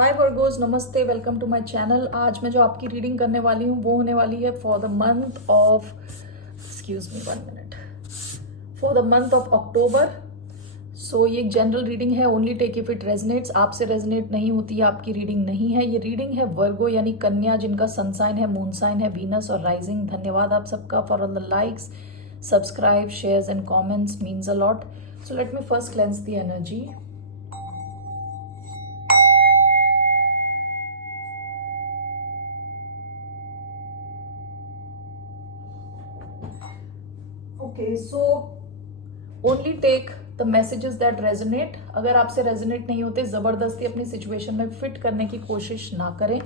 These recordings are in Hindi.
हाय वर्गोज, नमस्ते, वेलकम टू माय चैनल। आज मैं जो आपकी रीडिंग करने वाली हूँ वो होने वाली है for the month of October. So ये एक जनरल रीडिंग है, only take if it resonates. आपसे रेजनेट नहीं होती है आपकी रीडिंग नहीं है। ये रीडिंग है वर्गो यानी कन्या, जिनका सन साइन है, मून साइन है वीनस और राइजिंग। धन्यवाद आप सबका for all the likes, subscribe, shares and comments, means a lot. So let me first cleanse the energy. Okay, so only take the messages that resonate. अगर आपसे रेजोनेट नहीं होते, जबरदस्ती अपनी सिचुएशन में फिट करने की कोशिश ना करें।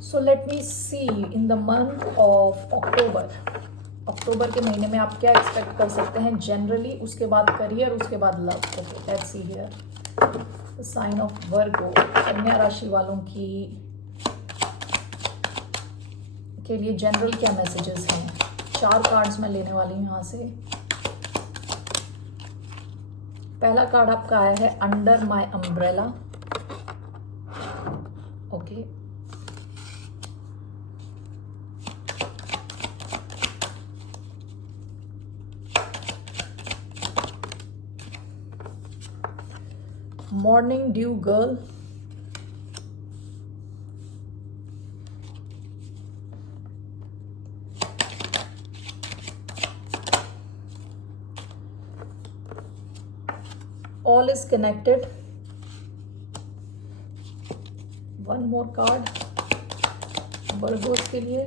So let me see in the month of October के महीने में आप क्या एक्सपेक्ट कर सकते हैं जनरली, उसके बाद करियर, उसके बाद love. Okay, let's see here sign of Virgo, कन्या राशि वालों की के लिए जनरल क्या मैसेजेस हैं। 4 कार्ड्स मैं लेने वाली हूँ यहाँ से। पहला कार्ड आपका आया है under my umbrella. Okay, morning due girl, all is connected. One more card Virgo's के लिए।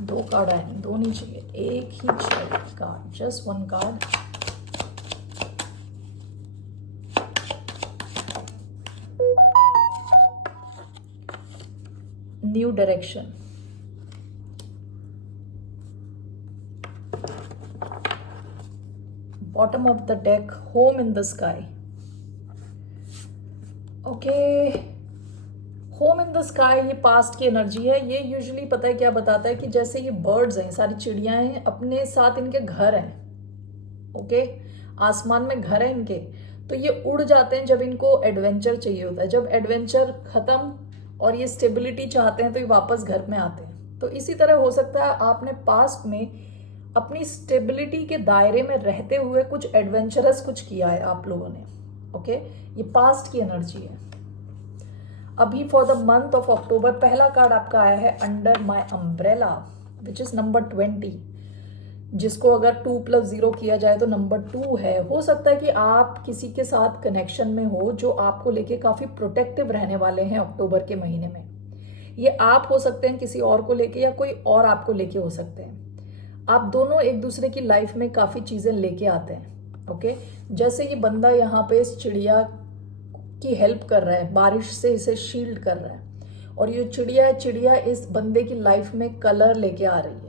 2 कार्ड आए, 2 नहीं चाहिए, एक ही चाहिए card, just 1 card. New direction, bottom of the deck, home in the sky. Okay, home in the sky ये पास्ट की एनर्जी है। ये यूजुअली पता है क्या बताता है कि जैसे ये बर्ड्स हैं, सारी चिड़ियां हैं, अपने साथ इनके घर हैं। ओके, आसमान में घर है इनके, तो ये उड़ जाते हैं जब इनको एडवेंचर चाहिए होता है। जब एडवेंचर खत्म और ये स्टेबिलिटी चाहते हैं तो ये वापस घर में आते हैं। तो इसी तरह हो सकता है आपने पास्ट में अपनी स्टेबिलिटी के दायरे में रहते हुए कुछ एडवेंचरस कुछ किया है आप लोगों ने। ओके, ये पास्ट की एनर्जी है। अभी फॉर द मंथ ऑफ अक्टूबर पहला कार्ड आपका आया है under my umbrella, which is number 20, जिसको अगर 2+0 किया जाए तो नंबर 2 है। हो सकता है कि आप किसी के साथ कनेक्शन में हो जो आपको लेके काफी प्रोटेक्टिव रहने वाले हैं अक्टूबर के महीने में। ये आप हो सकते हैं किसी और को लेके, या कोई और आपको लेके हो सकते हैं। आप दोनों एक दूसरे की लाइफ में काफी चीजें लेके आते हैं। ओके, जैसे ये बंदा यहाँ पे इस चिड़िया की हेल्प कर रहा है, बारिश से इसे शील्ड कर रहा है, और ये चिड़िया इस बंदे की लाइफ में कलर लेके आ रही है।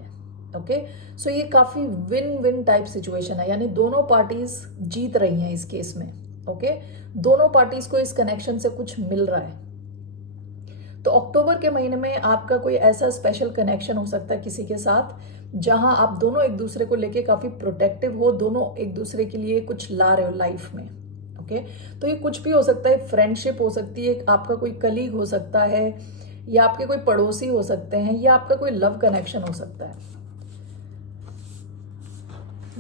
ओके, सो ये काफी विन विन टाइप सिचुएशन है, यानी दोनों पार्टीज जीत रही हैं इस केस में। ओके, दोनों पार्टीज को इस कनेक्शन से कुछ मिल रहा है। तो अक्टूबर के महीने में आपका कोई ऐसा स्पेशल कनेक्शन हो सकता है किसी के साथ जहां आप दोनों एक दूसरे को लेके काफी प्रोटेक्टिव हो, दोनों एक दूसरे के लिए कुछ ला रहे हो लाइफ में। ओके, तो ये कुछ भी हो सकता है, फ्रेंडशिप हो सकती है, आपका कोई कलीग हो सकता है, या आपके कोई पड़ोसी हो सकते हैं, या आपका कोई लव कनेक्शन हो सकता है।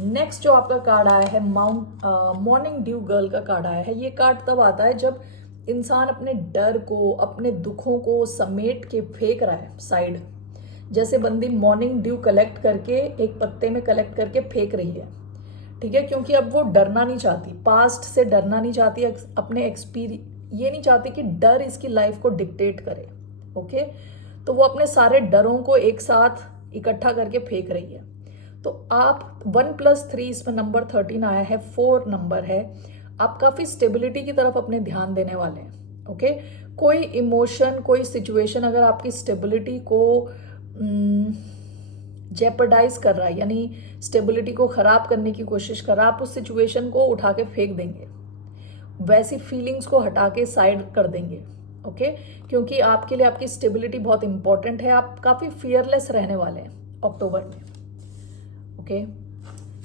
नेक्स्ट जो आपका कार्ड आया है मॉर्निंग ड्यू गर्ल का कार्ड आया है। ये कार्ड तब आता है जब इंसान अपने डर को, अपने दुखों को समेट के फेंक रहा है साइड। जैसे बंदी मॉर्निंग ड्यू कलेक्ट करके एक पत्ते में कलेक्ट करके फेंक रही है, ठीक है, क्योंकि अब वो डरना नहीं चाहती, पास्ट से डरना नहीं चाहती, अपने ये नहीं चाहती कि डर इसकी लाइफ को डिक्टेट करे। ओके, तो वो अपने सारे डरों को एक साथ इकट्ठा करके फेंक रही है। तो आप 1+3, इसमें नंबर 13 आया है, 4 नंबर है। आप काफी स्टेबिलिटी की तरफ अपने ध्यान देने वाले हैं। ओके, कोई इमोशन, कोई सिचुएशन अगर आपकी स्टेबिलिटी को जेपरडाइज कर रहा है, यानी स्टेबिलिटी को खराब करने की कोशिश कर रहा है, आप उस सिचुएशन को उठा के फेंक देंगे, वैसी फीलिंग्स को हटा के साइड कर देंगे। ओके, क्योंकि आपके लिए आपकी स्टेबिलिटी बहुत इंपॉर्टेंट है। आप काफी फियरलेस रहने वाले हैं अक्टूबर में। ओके,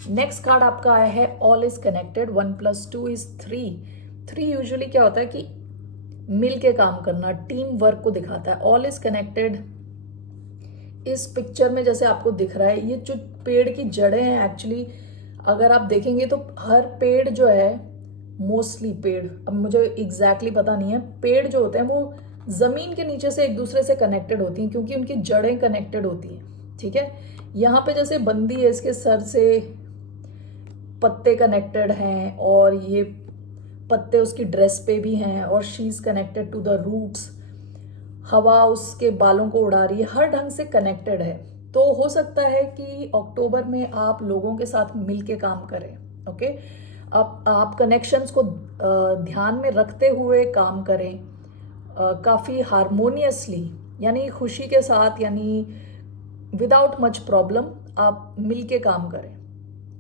नेक्स्ट कार्ड आपका आया है all is connected, 1+2 is 3। 3 usually क्या होता है कि मिल के काम करना, टीम वर्क को दिखाता है। All is connected. इस पिक्चर में जैसे आपको दिख रहा है, ये जो पेड़ की जड़ें हैं एक्चुअली अगर आप देखेंगे तो हर पेड़ जो है, मोस्टली पेड़, अब मुझे एग्जैक्टली पता नहीं है, पेड़ जो होते हैं वो जमीन के नीचे से एक दूसरे से कनेक्टेड होती हैं क्योंकि उनकी जड़ें कनेक्टेड होती हैं। ठीक है, यहाँ पे जैसे बंदी है, इसके सर से पत्ते कनेक्टेड हैं और ये पत्ते उसकी ड्रेस पे भी हैं और she is connected to the roots. हवा उसके बालों को उड़ा रही है, हर ढंग से कनेक्टेड है। तो हो सकता है कि अक्टूबर में आप लोगों के साथ मिलके काम करें। ओके, आप कनेक्शंस को ध्यान में रखते हुए काम करें, काफ़ी हारमोनियसली, यानी खुशी के साथ, यानी विदाउट मच प्रॉब्लम आप मिलके काम करें।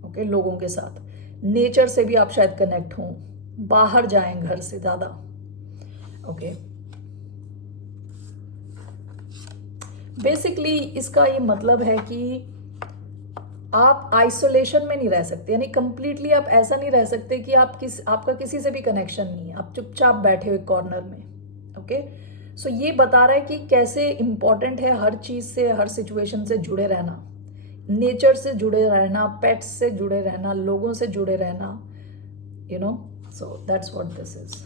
ओके, लोगों के साथ, नेचर से भी आप शायद कनेक्ट हों, बाहर जाएं घर से ज़्यादा। ओके, बेसिकली इसका ये मतलब है कि आप आइसोलेशन में नहीं रह सकते, यानी कंप्लीटली आप ऐसा नहीं रह सकते कि आपका किसी से भी कनेक्शन नहीं है, आप चुपचाप बैठे हुए कॉर्नर में। ओके, सो ये बता रहा है कि कैसे इंपॉर्टेंट है हर चीज से, हर सिचुएशन से जुड़े रहना, नेचर से जुड़े रहना, पेट्स से जुड़े रहना, लोगों से जुड़े रहना, you know. So that's what this is.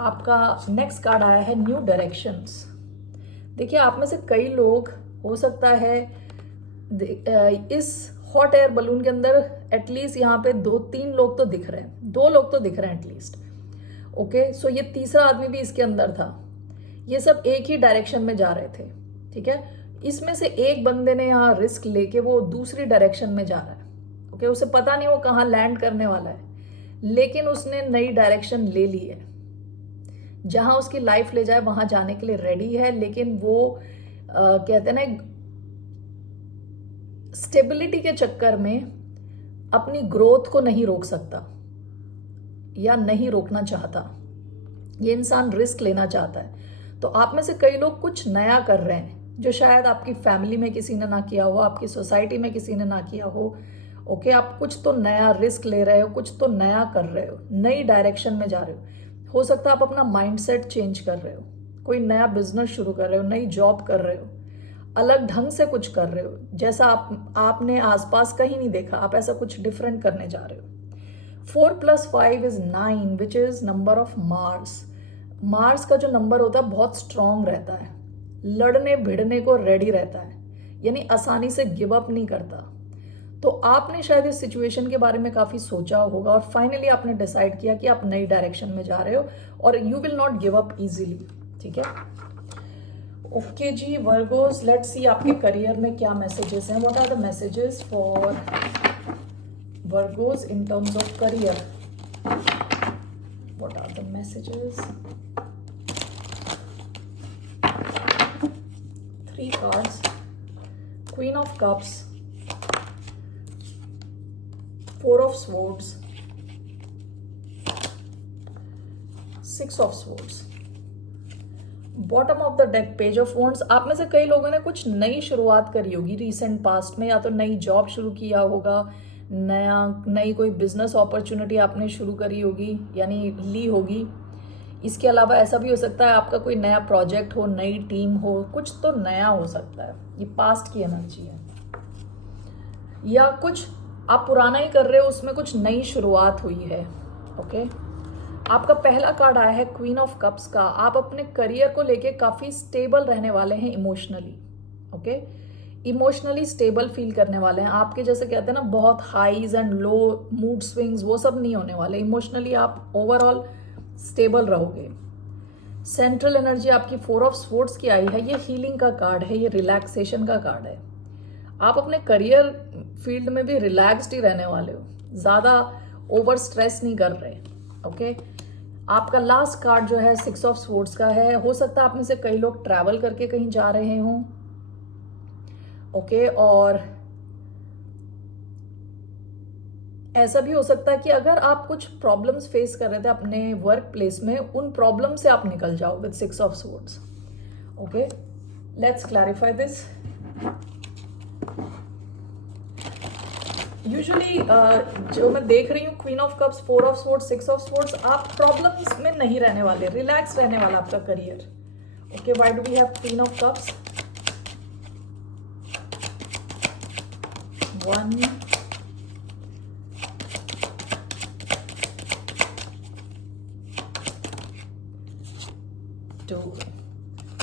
आपका नेक्स्ट कार्ड आया है न्यू डायरेक्शंस। देखिए, आप में से कई लोग, हो सकता है इस हॉट एयर बलून के अंदर एटलीस्ट यहाँ पे 2-3 लोग तो दिख रहे हैं, 2 लोग तो दिख रहे हैं एटलीस्ट। ओके, सो ये तीसरा आदमी भी इसके अंदर था। ये सब एक ही डायरेक्शन में जा रहे थे। ठीक है, इसमें से एक बंदे ने यहाँ रिस्क लेके वो दूसरी डायरेक्शन में जा रहा है। ओके, उसे पता नहीं वो कहाँ लैंड करने वाला है, लेकिन उसने नई डायरेक्शन ले ली है। जहां उसकी लाइफ ले जाए वहां जाने के लिए रेडी है, लेकिन वो कहते हैं ना, स्टेबिलिटी के चक्कर में अपनी ग्रोथ को नहीं रोक सकता या नहीं रोकना चाहता। ये इंसान रिस्क लेना चाहता है। तो आप में से कई लोग कुछ नया कर रहे हैं जो शायद आपकी फैमिली में किसी ने ना किया हो, आपकी सोसाइटी में किसी ने ना किया हो। ओके, आप कुछ तो नया रिस्क ले रहे हो, कुछ तो नया कर रहे हो, नई डायरेक्शन में जा रहे हो सकता है आप अपना माइंडसेट चेंज कर रहे हो, कोई नया बिजनेस शुरू कर रहे हो, नई जॉब कर रहे हो, अलग ढंग से कुछ कर रहे हो जैसा आपने आसपास कहीं नहीं देखा, आप ऐसा कुछ डिफरेंट करने जा रहे हो। 4 + 5 = 9 which is number of Mars. Mars का जो नंबर होता है बहुत स्ट्रांग रहता है, लड़ने भिड़ने को रेडी रहता है, यानी आसानी से गिव अप नहीं करता। तो आपने शायद इस सिचुएशन के बारे में काफी सोचा होगा और फाइनली आपने डिसाइड किया कि आप नई डायरेक्शन में जा रहे हो और you will not give up easily. ठीक है, ओके जी वर्गोस, लेट्स सी आपके करियर में क्या मैसेजेस हैं। What are the messages for Virgos in terms of career? What are the messages? 3 cards, Queen of Cups, 4 of Swords, 6 of Swords, bottom of the deck page of wands. आप में से कई लोगों ने कुछ नई शुरुआत करी होगी रिसेंट पास्ट में, या तो नई जॉब शुरू किया होगा, नई कोई बिजनेस अपॉर्चुनिटी आपने शुरू करी होगी, यानी ली होगी। इसके अलावा ऐसा भी हो सकता है आपका कोई नया प्रोजेक्ट हो, नई टीम हो, कुछ तो नया हो सकता है। ये पास्ट की एनर्जी है, या कुछ आप पुराना ही कर रहे हो, उसमें कुछ नई शुरुआत हुई है। ओके, आपका पहला कार्ड आया है क्वीन ऑफ कप्स का। आप अपने करियर को लेके काफी स्टेबल रहने वाले हैं emotionally. Okay, emotionally stable feel करने वाले हैं। आपके जैसे कहते हैं ना, बहुत highs and low mood swings, वो सब नहीं होने वाले। इमोशनली आप ओवरऑल स्टेबल रहोगे। सेंट्रल एनर्जी आपकी 4 ऑफ स्वॉर्ड्स की आई है। ये हीलिंग का कार्ड है, ये रिलैक्सेशन का कार्ड है। आप अपने करियर फील्ड में भी रिलैक्स्ड ही रहने वाले हो, ज्यादा ओवर स्ट्रेस नहीं कर रहे। ओके, आपका लास्ट कार्ड जो है 6 ऑफ स्वॉर्ड्स का है। हो सकता है आप में से कई लोग ट्रैवल करके कहीं जा रहे हों। ओके, और ऐसा भी हो सकता है कि अगर आप कुछ प्रॉब्लम्स फेस कर रहे थे अपने वर्क प्लेस में, उन प्रॉब्लम से आप निकल जाओ with 6 of swords. Okay, let's clarify this. Usually जो मैं देख रही हूँ, queen of cups, 4 of swords, 6 of swords, आप प्रॉब्लम्स में नहीं रहने वाले, रिलैक्स रहने वाला आपका career. Okay, why do we have queen of cups? 1 2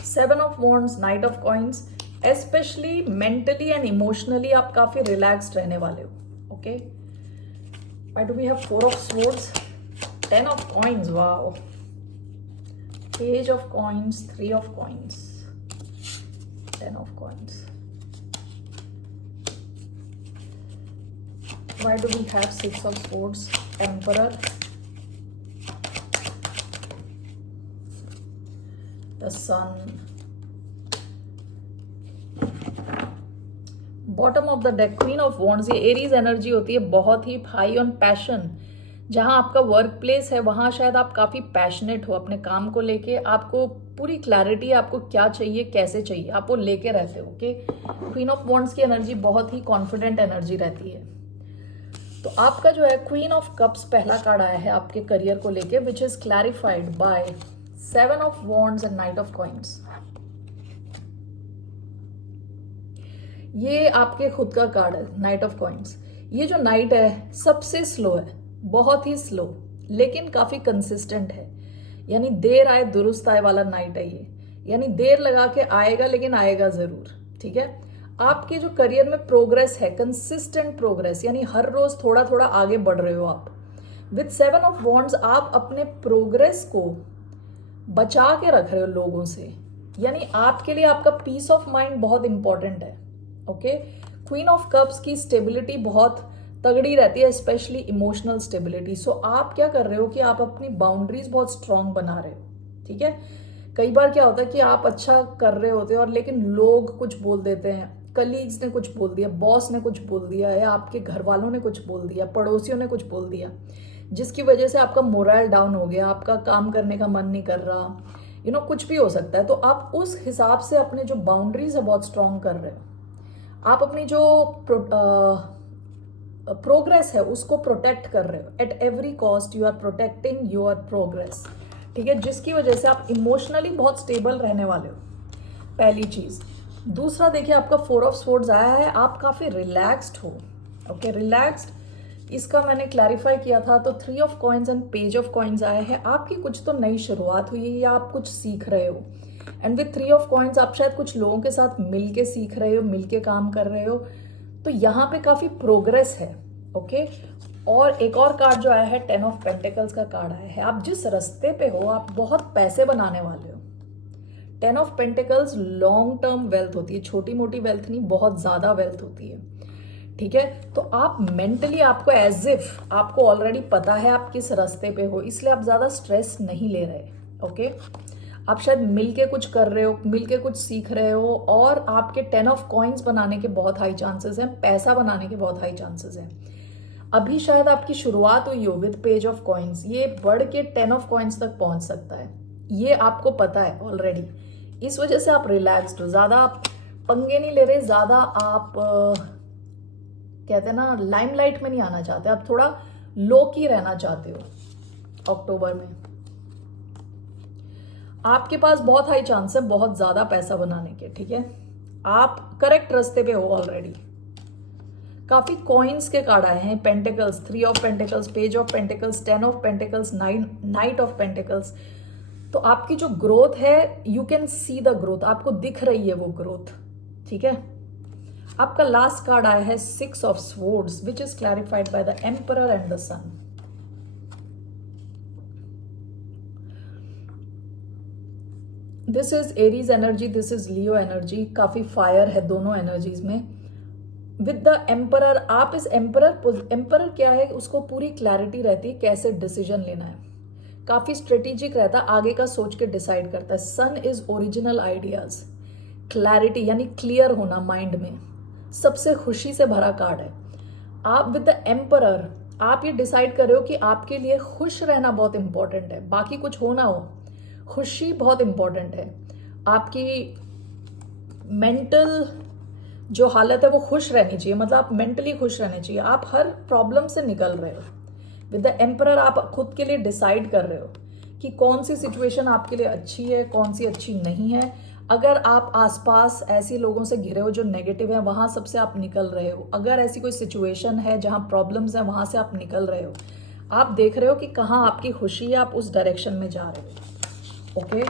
7 of wands, knight of coins. Especially mentally and emotionally आप काफी रिलैक्स्ड रहने वाले हो। Okay, why do we have 4 of swords, 10 of coins, wow, page of coins, 3 of coins, 10 of coins. Why do we have 6 of swords, emperor, the sun, bottom of the deck, queen of wands। ये एरीज एनर्जी होती है, बहुत ही हाई ऑन पैशन। जहां आपका वर्क प्लेस है वहां शायद आप काफी पैशनेट हो अपने काम को लेके, आपको पूरी क्लैरिटी है आपको क्या चाहिए कैसे चाहिए, आप वो लेके रहते हो। ओके, क्वीन ऑफ वॉन्ड्स की एनर्जी बहुत ही कॉन्फिडेंट एनर्जी रहती है। तो आपका जो है क्वीन ऑफ कप्स पहला कार्ड आया है आपके करियर को लेके, which is clarified by 7 of wands and knight of coins. ये आपके खुद का कार्ड है, नाइट ऑफ कॉइन्स। ये जो नाइट है सबसे स्लो है, बहुत ही स्लो, लेकिन काफी कंसिस्टेंट है। यानी देर आए दुरुस्त आए वाला नाइट है ये, यानी देर लगा के आएगा लेकिन आएगा जरूर। ठीक है, आपके जो करियर में प्रोग्रेस है, कंसिस्टेंट प्रोग्रेस, यानी हर रोज थोड़ा थोड़ा आगे बढ़ रहे हो आप। विद 7 ऑफ वॉन्ड्स आप अपने प्रोग्रेस को बचा के रख रहे हो लोगों से, यानी आपके लिए आपका पीस ऑफ माइंड बहुत इंपॉर्टेंट है। ओके, क्वीन ऑफ कप्स की स्टेबिलिटी बहुत तगड़ी रहती है, स्पेशली इमोशनल स्टेबिलिटी। सो आप क्या कर रहे हो कि आप अपनी बाउंड्रीज बहुत स्ट्रांग बना रहे हो। ठीक है, कई बार क्या होता है कि आप अच्छा कर रहे होते हो और लेकिन लोग कुछ बोल देते हैं, कलीग्स ने कुछ बोल दिया, बॉस ने कुछ बोल दिया, या आपके घर वालों ने कुछ बोल दिया, पड़ोसियों ने कुछ बोल दिया, जिसकी वजह से आपका मोरल डाउन हो गया, आपका काम करने का मन नहीं कर रहा, कुछ भी हो सकता है। तो आप उस हिसाब से अपने जो बाउंड्रीज है बहुत स्ट्रांग कर रहे हो, आप अपनी जो प्रोग्रेस है उसको प्रोटेक्ट कर रहे हो। At every cost you are protecting your progress. ठीक है, जिसकी वजह से आप इमोशनली बहुत स्टेबल रहने वाले हो, पहली चीज। दूसरा देखिए, आपका 4 ऑफ स्वॉर्ड्स आया है, आप काफी रिलैक्स्ड हो। ओके, रिलैक्स्ड, इसका मैंने क्लैरिफाई किया था। तो 3 of coins and page of coins आए हैं, आपकी कुछ तो नई शुरुआत हुई है या आप कुछ सीख रहे हो। एंड विद 3 ऑफ कॉइन्स आप शायद कुछ लोगों के साथ मिलके सीख रहे हो, मिलके काम कर रहे हो, तो यहाँ पे काफी प्रोग्रेस है। ओके, और एक और कार्ड जो आया है 10 ऑफ पेंटिकल्स का कार्ड आया है। आप जिस रास्ते पे हो आप बहुत पैसे बनाने वाले हो। 10 of pentacles long term wealth होती है, छोटी मोटी वेल्थ नहीं, बहुत ज्यादा वेल्थ होती है। ठीक है, तो आप मेंटली आपको एज इफ आपको ऑलरेडी पता है आप किस रास्ते पे हो, इसलिए आप ज्यादा स्ट्रेस नहीं ले रहे। ओके, आप शायद मिलके कुछ कर रहे हो, मिलके कुछ सीख रहे हो, और आपके 10 ऑफ कॉइन्स बनाने के बहुत हाई चांसेस हैं, पैसा बनाने के बहुत हाई चांसेस हैं। अभी शायद आपकी शुरुआत हुई हो विद पेज ऑफ कॉइन्स, ये बढ़ के 10 ऑफ कॉइन्स तक पहुंच सकता है, ये आपको पता है ऑलरेडी। इस वजह से आप रिलैक्स्ड हो, ज्यादा आप पंगे नहीं ले रहे, ज्यादा आप कहते हैं ना लाइमलाइट में नहीं आना चाहते, आप थोड़ा लो की रहना चाहते हो। अक्टूबर में आपके पास बहुत हाई चांस है बहुत ज्यादा पैसा बनाने के। ठीक है, आप करेक्ट रास्ते पे हो ऑलरेडी। काफी कॉइन्स के कार्ड आए हैं, pentacles, 3 of pentacles, page of pentacles, 10 of pentacles, night of pentacles. तो आपकी जो ग्रोथ है, you can see the growth, आपको दिख रही है वो ग्रोथ। ठीक है, आपका लास्ट कार्ड आया है 6 of swords, which is clarified by the emperor and the sun. This is Aries energy, this is Leo energy, काफी फायर है दोनों एनर्जीज में। विद द एम्परर, आप इस एम्परर क्या है, उसको पूरी क्लैरिटी रहती है कैसे डिसीजन लेना है, काफी स्ट्रेटेजिक रहता है, आगे का सोच के डिसाइड करता है। सन इज ओरिजिनल आइडियाज, क्लैरिटी यानी क्लियर होना माइंड में, सबसे खुशी से भरा कार्ड है। आप विद द एम्परर आप ये डिसाइड कर रहे हो कि आपके लिए खुश रहना बहुत इंपॉर्टेंट है, बाकी कुछ हो ना हो, खुशी बहुत इंपॉर्टेंट है। आपकी मेंटल जो हालत है वो खुश रहनी चाहिए, मतलब आप मेंटली खुश रहने चाहिए, आप हर प्रॉब्लम से निकल रहे हो। विद द एम्परर आप खुद के लिए डिसाइड कर रहे हो कि कौन सी सिचुएशन आपके लिए अच्छी है, कौन सी अच्छी नहीं है। अगर आप आसपास ऐसे लोगों से घिरे हो जो नेगेटिव है, वहां सबसे आप निकल रहे हो। अगर ऐसी कोई सिचुएशन है जहां प्रॉब्लम्स है, वहां से आप निकल रहे हो। आप देख रहे हो कि कहाँ आपकी खुशी है, आप उस डायरेक्शन में जा रहे हो। ओके,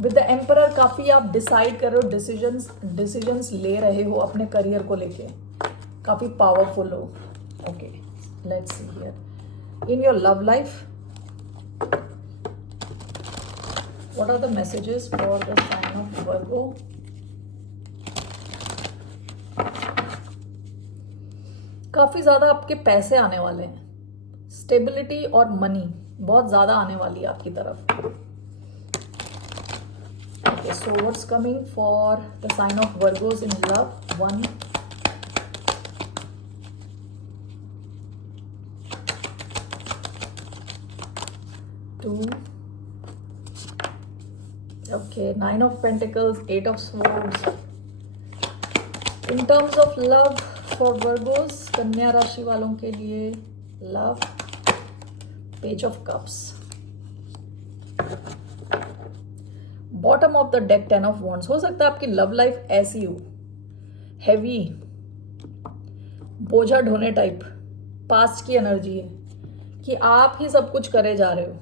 विद द एम्परर काफी आप डिसाइड कर रहे हो, डिसीजंस ले रहे हो अपने करियर को लेके, काफी पावरफुल हो। Okay, let's see here in your love life what are the messages for the sign of Virgo. काफी ज्यादा आपके पैसे आने वाले हैं, स्टेबिलिटी और मनी बहुत ज्यादा आने वाली है आपकी तरफ। Okay, so what's coming for the sign of Virgos in love? 1, 2, okay, 9 of Pentacles, 8 of Swords. In terms of love for Virgos, कन्या राशि वालों के लिए love, Page of Cups. Bottom of the deck 10 of wands. हो सकता है आपकी लव लाइफ ऐसी हो, हैवी, बोझा ढोने टाइप, पास्ट की एनर्जी है कि आप ही सब कुछ करे जा रहे हो,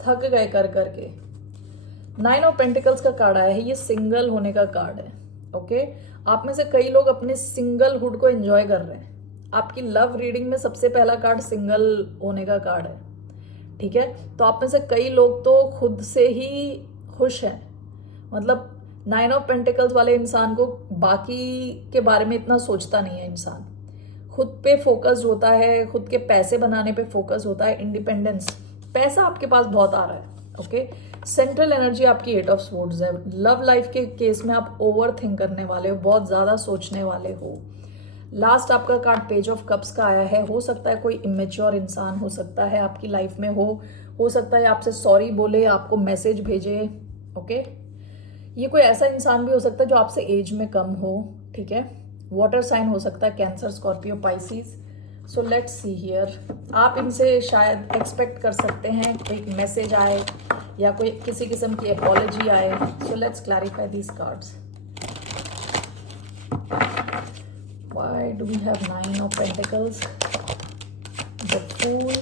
थक गए कर करके। 9 ऑफ पेंटिकल्स का कार्ड आया है, ये सिंगल होने का कार्ड है। ओके, आप में से कई लोग अपने सिंगलहुड को एंजॉय कर रहे हैं। आपकी लव रीडिंग में सबसे पहला कार्ड सिंगल होने का कार्ड है, ठीक है। तो आप में से कई लोग तो खुद से ही खुश है, मतलब 9 ऑफ पेंटिकल्स वाले इंसान को बाकी के बारे में इतना सोचता नहीं है। इंसान खुद पे फोकस होता है, खुद के पैसे बनाने पे फोकस होता है, इंडिपेंडेंस, पैसा आपके पास बहुत आ रहा है। ओके, सेंट्रल एनर्जी आपकी 8 ऑफ स्वॉर्ड्स है। लव लाइफ के केस में आप ओवर थिंक करने वाले हो, बहुत ज्यादा सोचने वाले हो। लास्ट आपका कार्ड पेज ऑफ कप्स का आया है। हो सकता है कोई इमेच्योर इंसान हो सकता है आपकी लाइफ में हो सकता है आपसे सॉरी बोले, आपको मैसेज भेजे। ओके, ये कोई ऐसा इंसान भी हो सकता है जो आपसे एज में कम हो, ठीक है। वाटर साइन हो सकता है, cancer, Scorpio, Pisces. So let's see here, आप इनसे शायद एक्सपेक्ट कर सकते हैं एक मैसेज आए या कोई किसी किस्म की अपॉलॉजी आए। So let's clarify these cards. Why do we have 9 of Pentacles, the Fool,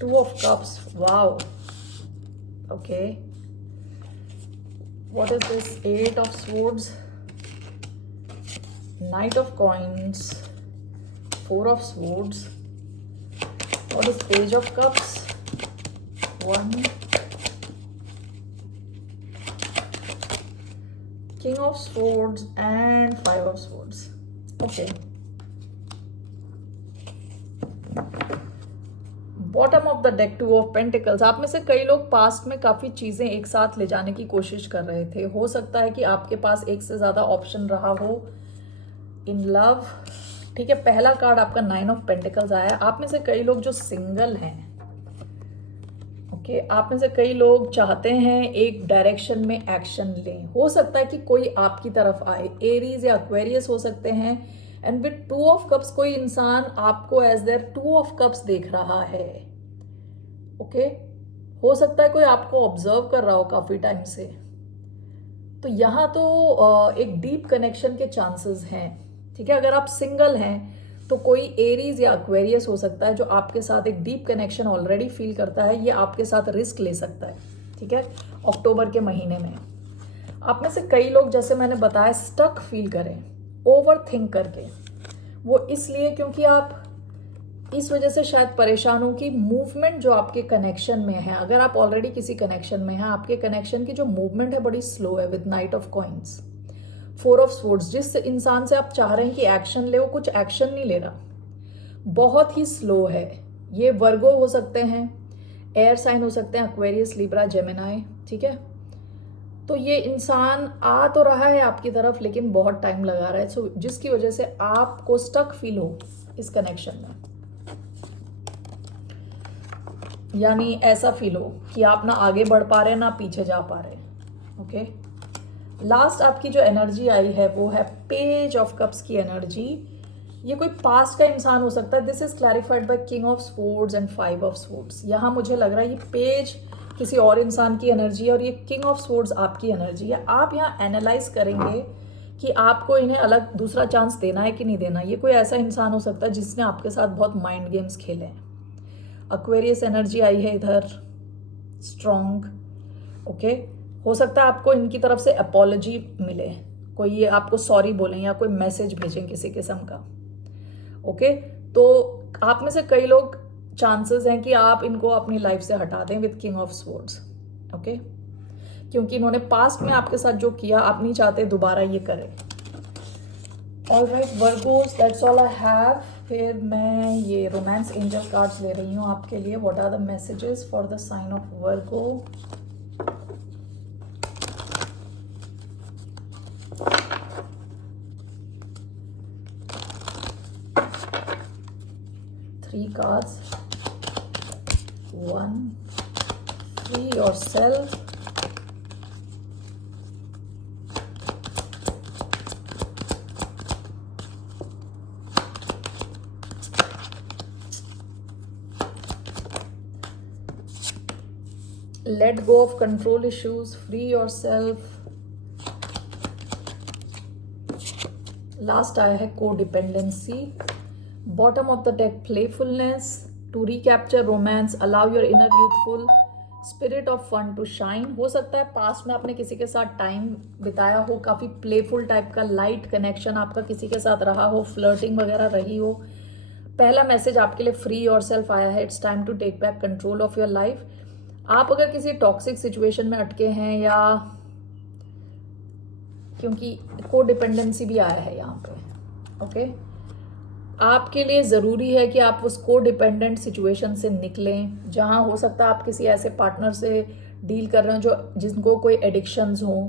Two of Cups? Wow. Okay. What is this? 8 of Swords, Knight of Coins, 4 of Swords. What is Page of Cups? 1, King of Swords and 5 of Swords. Okay. Bottom of the deck 2 of pentacles. आप में से कई लोग पास्ट में काफी चीजें एक साथ ले जाने की कोशिश कर रहे थे। हो सकता है कि आपके पास एक से ज्यादा ऑप्शन रहा हो इन लव, ठीक है। पहला कार्ड आपका 9 ऑफ पेंटिकल्स आया। आप में से कई लोग जो सिंगल हैं, ओके, आप में से कई लोग चाहते हैं एक डायरेक्शन में एक्शन लें। हो सकता है कि कोई आपकी तरफ आए, एरीज या एक्वेरियस हो सकते हैं। एंड विद 2 ऑफ कप्स कोई इंसान आपको एज देयर 2 ऑफ कप्स देख रहा है। ओके, हो सकता है कोई आपको ऑब्जर्व कर रहा हो काफी टाइम से। तो यहां तो एक डीप कनेक्शन के चांसेस हैं, ठीक है। अगर आप सिंगल हैं तो कोई एरीज या एक्वेरियस हो सकता है जो आपके साथ एक डीप कनेक्शन ऑलरेडी फील करता है, ये आपके साथ रिस्क ले सकता है, ठीक है, अक्टूबर के महीने में। आप में से कई लोग, जैसे मैंने बताया, स्टक फील करें ओवर थिंक करके। वो इसलिए क्योंकि आप इस वजह से शायद परेशान हो कि मूवमेंट जो आपके कनेक्शन में है, अगर आप ऑलरेडी किसी कनेक्शन में हैं, आपके कनेक्शन की जो मूवमेंट है बड़ी स्लो है। With night of coins, 4 of swords, जिस इंसान से आप चाह रहे हैं कि एक्शन ले, वो कुछ एक्शन नहीं ले रहा, बहुत ही स्लो है। ये वर्गो हो सकते हैं, एयर साइन हो सकते हैं, एक्वेरियस, लिब्रा, जेमिनाई, ठीक है। तो ये इंसान आ तो रहा है आपकी तरफ लेकिन बहुत टाइम लगा रहा है, सो जिसकी वजह से आपको स्टक फील हो इस कनेक्शन में। यानी ऐसा फील हो कि आप ना आगे बढ़ पा रहे हैं ना पीछे जा पा रहे हैं। ओके, लास्ट आपकी जो एनर्जी आई है वो है पेज ऑफ कप्स की एनर्जी। ये कोई पास्ट का इंसान हो सकता है। This is clarified by king of swords and 5 of swords. यहाँ मुझे लग रहा है ये पेज किसी और इंसान की एनर्जी है और ये किंग ऑफ स्वॉर्ड्स आपकी एनर्जी है। आप यहाँ एनालाइज करेंगे कि आपको इन्हें अलग दूसरा चांस देना है कि नहीं देना। ये कोई ऐसा इंसान हो सकता है जिसने आपके साथ बहुत माइंड गेम्स खेले हैं। एक्वेरियस एनर्जी आई है इधर, स्ट्रॉन्ग। ओके, हो सकता है आपको इनकी तरफ से अपॉलॉजी मिले, कोई ये आपको सॉरी बोलें या कोई मैसेज भेजें किसी किस्म का। ओके, तो आप में से कई लोग चांसेस हैं कि आप इनको अपनी लाइफ से हटा दें with king of swords. Okay, क्योंकि इन्होंने पास्ट में आपके साथ जो किया आप नहीं चाहते दोबारा ये करें। Alright Virgo's, that's all I have. फिर मैं ये रोमांस एंजल कार्ड्स ले रही हूँ आपके लिए। What are the messages for the sign of Virgo. Three cards. 1, free yourself. Let go of control issues, free yourself. Last आया है codependency. Bottom of the deck playfulness, to recapture romance, allow your inner youthful spirit of fun to shine. हो सकता है पास्ट में आपने किसी के साथ टाइम बिताया हो, काफ़ी प्लेफुल टाइप का लाइट कनेक्शन आपका किसी के साथ रहा हो, फ्लर्टिंग वगैरह रही हो। पहला मैसेज आपके लिए फ्री योरसेल्फ आया है। It's time to take back control of your life. आप अगर किसी टॉक्सिक सिचुएशन में अटके हैं या क्योंकि कोडिपेंडेंसी भी आया है यहाँ पे। ओके, आपके लिए ज़रूरी है कि आप उस कोडिपेंडेंट सिचुएशन से निकलें जहाँ हो सकता है आप किसी ऐसे पार्टनर से डील कर रहे हो जो जिनको कोई एडिक्शंस हों।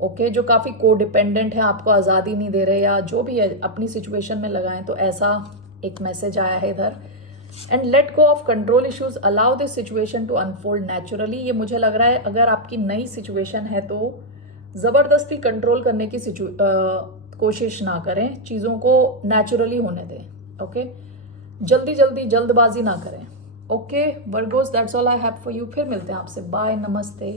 ओके, जो काफ़ी कोडिपेंडेंट है, आपको आज़ादी नहीं दे रहे या जो भी है अपनी सिचुएशन में लगाएं। तो ऐसा एक मैसेज आया है इधर। And let go of control issues, allow this situation to unfold naturally. ये मुझे लग रहा है अगर आपकी नई सिचुएशन है तो ज़बरदस्ती कंट्रोल करने की कोशिश ना करें, चीज़ों को नेचुरली होने दें। ओके, जल्दबाजी ना करें। Okay Virgo's, that's all I have for you. फिर मिलते हैं आपसे। बाय, नमस्ते।